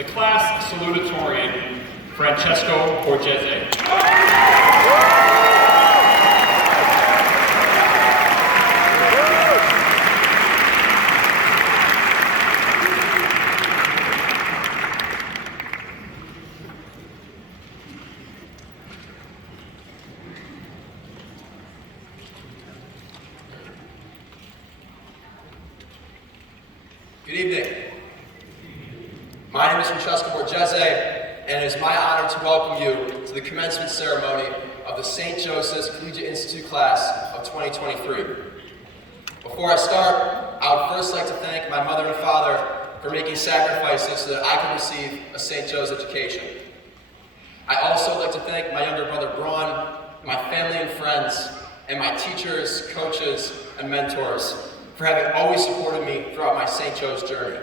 the class Salutatorian, Francesco Borgese. Good evening. My name is Francesco Borgese, and it is my honor to welcome you to the commencement ceremony of the St. Joseph's Collegiate Institute class of 2023. Before I start, I would first like to thank my mother and father for making sacrifices so that I could receive a St. Joe's education. I also would like to thank my younger brother Braun, my family and friends, and my teachers, coaches, and mentors for having always supported me throughout my St. Joe's journey.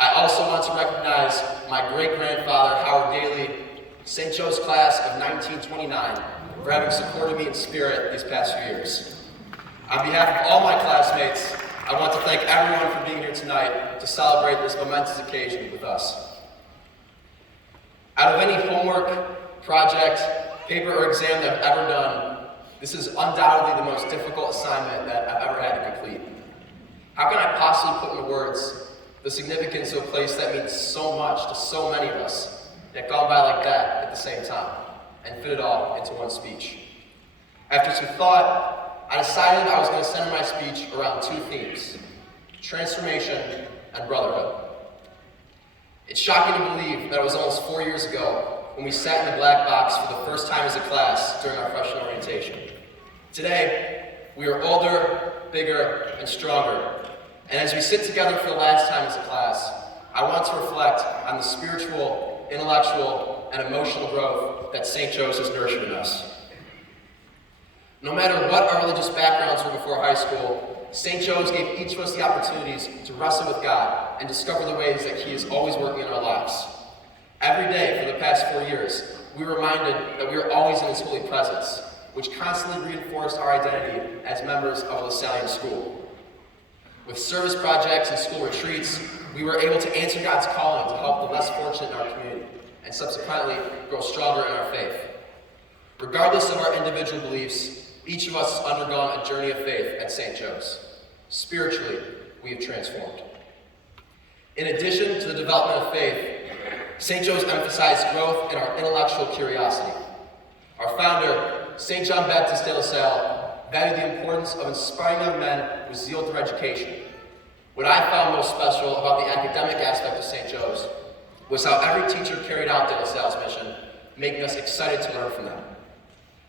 I also want to recognize my great-grandfather, Howard Daly, St. Joe's class of 1929, for having supported me in spirit these past few years. On behalf of all my classmates, I want to thank everyone for being here tonight to celebrate this momentous occasion with us. Out of any homework, project, paper, or exam that I've ever done, this is undoubtedly the most difficult assignment that I've ever had to complete. How can I possibly put into words the significance of a place that means so much to so many of us, yet gone by like that at the same time, and fit it all into one speech? After some thought, I decided I was going to center my speech around two themes: transformation and brotherhood. It's shocking to believe that it was almost 4 years ago when we sat in the black box for the first time as a class during our freshman orientation. Today, we are older, bigger, and stronger. And as we sit together for the last time as a class, I want to reflect on the spiritual, intellectual, and emotional growth that St. Joe's has nurtured in us. No matter what our religious backgrounds were before high school, St. Joe's gave each of us the opportunities to wrestle with God and discover the ways that He is always working in our lives. Every day for the past 4 years, we were reminded that we are always in His holy presence, which constantly reinforced our identity as members of a LaSallian school. With service projects and school retreats, we were able to answer God's calling to help the less fortunate in our community, and subsequently grow stronger in our faith. Regardless of our individual beliefs, each of us has undergone a journey of faith at St. Joe's. Spiritually, we have transformed. In addition to the development of faith, St. Joe's emphasized growth in our intellectual curiosity. Our founder, St. John Baptist de La Salle, valued the importance of inspiring young men with zeal through education. What I found most special about the academic aspect of St. Joe's was how every teacher carried out de La Salle's mission, making us excited to learn from them.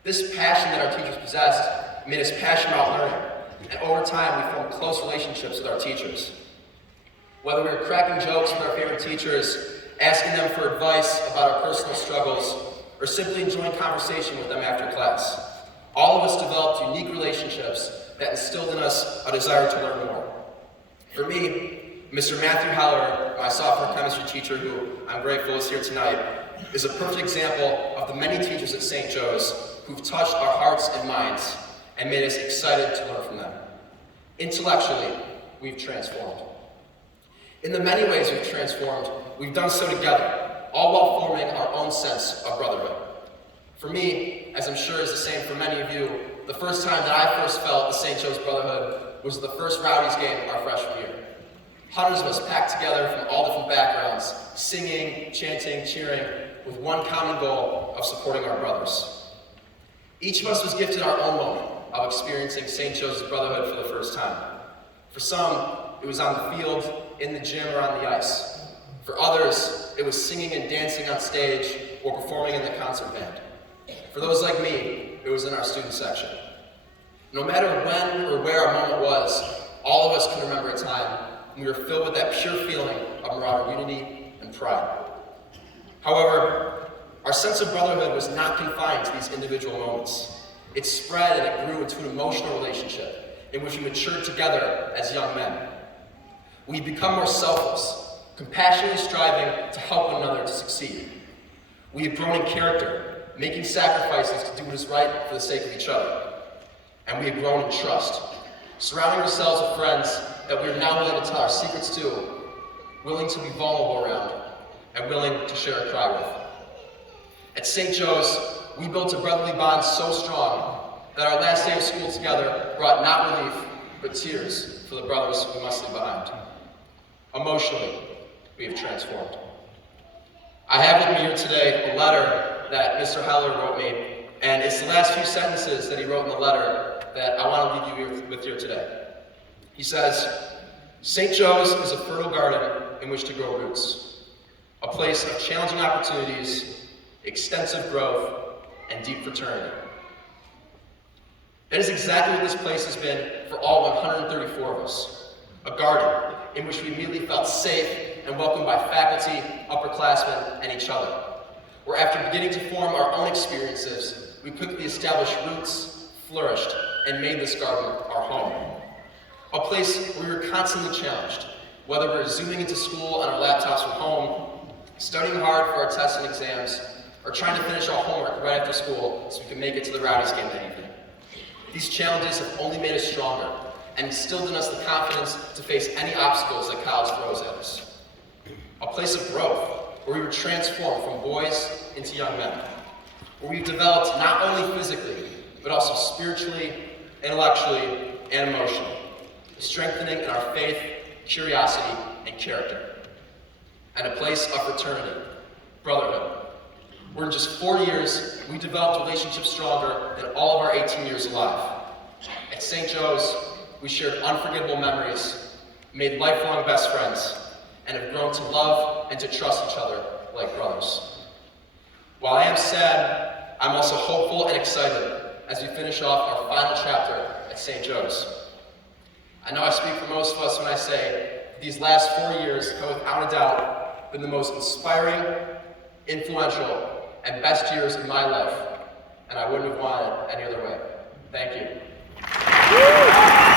This passion that our teachers possessed made us passionate about learning, and over time we formed close relationships with our teachers. Whether we were cracking jokes with our favorite teachers, asking them for advice about our personal struggles, or simply enjoying conversation with them after class, all of us developed unique relationships that instilled in us a desire to learn more. For me, Mr. Matthew Heller, my sophomore chemistry teacher, who I'm grateful is here tonight, is a perfect example of the many teachers at St. Joe's who've touched our hearts and minds and made us excited to learn from them. Intellectually, we've transformed. In the many ways we've transformed, we've done so together, all while forming our own sense of brotherhood. For me, as I'm sure is the same for many of you, the first time that I first felt the St. Joe's brotherhood was the first Rowdies game our freshman year. Hundreds of us packed together from all different backgrounds, singing, chanting, cheering, with one common goal of supporting our brothers. Each of us was gifted our own moment of experiencing St. Joe's brotherhood for the first time. For some, it was on the field, in the gym, or on the ice. For others, it was singing and dancing on stage or performing in the concert band. For those like me, it was in our student section. No matter when or where our moment was, all of us can remember a time when we were filled with that pure feeling of marauder unity and pride. However, our sense of brotherhood was not confined to these individual moments. It spread and it grew into an emotional relationship in which we matured together as young men. We become more selfless, compassionately striving to help one another to succeed. We have grown in character, making sacrifices to do what is right for the sake of each other. And we have grown in trust, surrounding ourselves with friends that we are now willing to tell our secrets to, willing to be vulnerable around, and willing to share a cry with. At St. Joe's, we built a brotherly bond so strong that our last day of school together brought not relief, but tears for the brothers we must leave behind. Emotionally, we have transformed. I have with me here today a letter that Mr. Heller wrote me, and it's the last few sentences that he wrote in the letter that I want to leave you with here today. He says, St. Joe's is a fertile garden in which to grow roots, a place of challenging opportunities, extensive growth, and deep fraternity. That is exactly what this place has been for all 134 of us, a garden in which we immediately felt safe and welcomed by faculty, upperclassmen, and each other, where after beginning to form our own experiences, we quickly established roots, flourished, and made this garden our home. A place where we were constantly challenged, whether we're zooming into school on our laptops from home, studying hard for our tests and exams, or trying to finish our homework right after school so we can make it to the Rowdies game that evening. These challenges have only made us stronger and instilled in us the confidence to face any obstacles that college throws at us. A place of growth where we were transformed from boys into young men, where we've developed not only physically, but also spiritually, intellectually, and emotionally, strengthening in our faith, curiosity, and character. And a place of fraternity, brotherhood, where in just 4 years, we developed relationships stronger than all of our 18 years alive. At St. Joe's, we shared unforgettable memories, made lifelong best friends, and have grown to love and to trust each other like brothers. While I am sad, I'm also hopeful and excited as we finish off our final chapter at St. Joe's. I know I speak for most of us when I say that these last 4 years have without a doubt been the most inspiring, influential, and best years of my life, and I wouldn't have wanted it any other way. Thank you.